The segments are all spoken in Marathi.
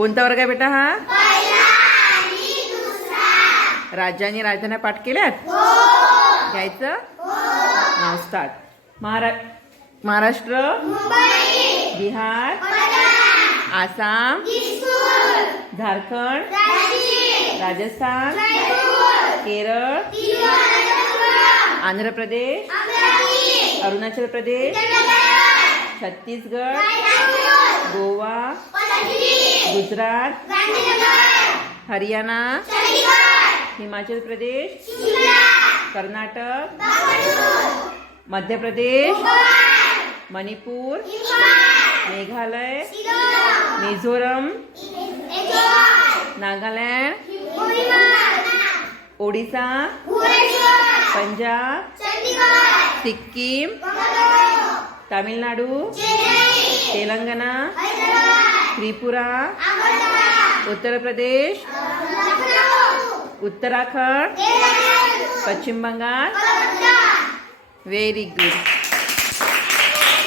कोणता वर्ग आहे बेटा हा? पहिला आणि दुसरा. राज्य आणि राजधान्या पाठ केल्यात? हो. घ्यायचं? हो. नाव स्टार्ट. महाराष्ट्र, मुंबई, बिहार, पंजाब, आसाम, दिसपूर, झारखंड, रांची, राजस्थान, जयपूर, केरळ, तिरुवनंतपुरम, आंध्र प्रदेश, अमरावती, अरुणाचल प्रदेश, उत्तर छत्तीसगड, प्रदेश, गोवा, पणजी, गुजरात, गांधीनगर, हरियाणा, चंदीगड, हिमाचल प्रदेश, शिमला, कर्नाटक, बंगळुरू, मध्य प्रदेश, गोवा, मणिपूर, इंफाळ, मेघालय, शिलाँग, मिझोरम, मेघालय, नागालँड, कोहिमा, ओडिसा, भुवनेश्वर, पंजाब, चंदीगड, सिक्कीम, बंगळुरू, तामिळनाडू, चेन्नई, तेलंगणा, हैदराबाद, त्रिपुरा, अहमदाबाद, उत्तर प्रदेश, लखनऊ, उत्तराखंड, देहरादून, पश्चिम बंगाल. कोलकाता. Very good.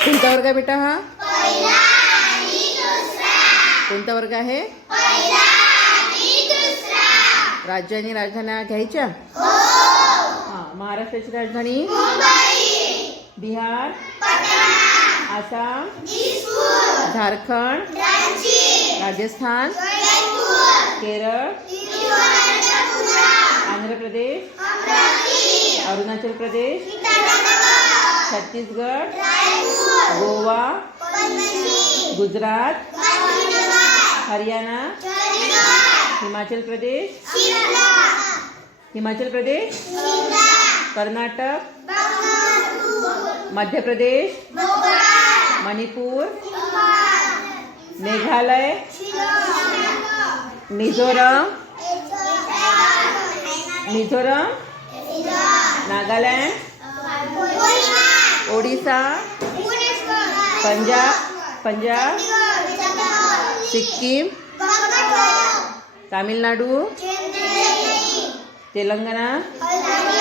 कोणता वर्ग आहे बेटा हा? पहिला आणि दुसरा. कोणता वर्ग आहे? पहिला आणि दुसरा. राज्य आणि राजधान्या घ्यायच्या? हो. हां. महाराष्ट्राची राजधानी? मुंबई, बिहार, पटना, आसाम, दिसपूर, झारखंड, रांची, राजस्थान, जयपूर, केरळ, तिरुवनंतपुरम, आंध्र प्रदेश, अमरावती, अरुणाचल प्रदेश, ईटानगर, छत्तीसगड, रायपूर, गोवा, पणजी, गुजरात, गांधीनगर, हरियाणा, चंदीगड, हिमाचल प्रदेश, शिमला, हिमाचल प्रदेश, शिमला, कर्नाटक, बंगळुरू, मध्य प्रदेश, गोवा, मणिपूर, इंफाळ, मेघालय, शिलाँग, मिझोरम, नागालँड, कोहिमा, ओडिसा, भुवनेश्वर, पंजाब, चंदीगड, सिक्कीम, बंगळुरू, तामिळनाडू, चेन्नई, तेलंगणा, हैदराबाद,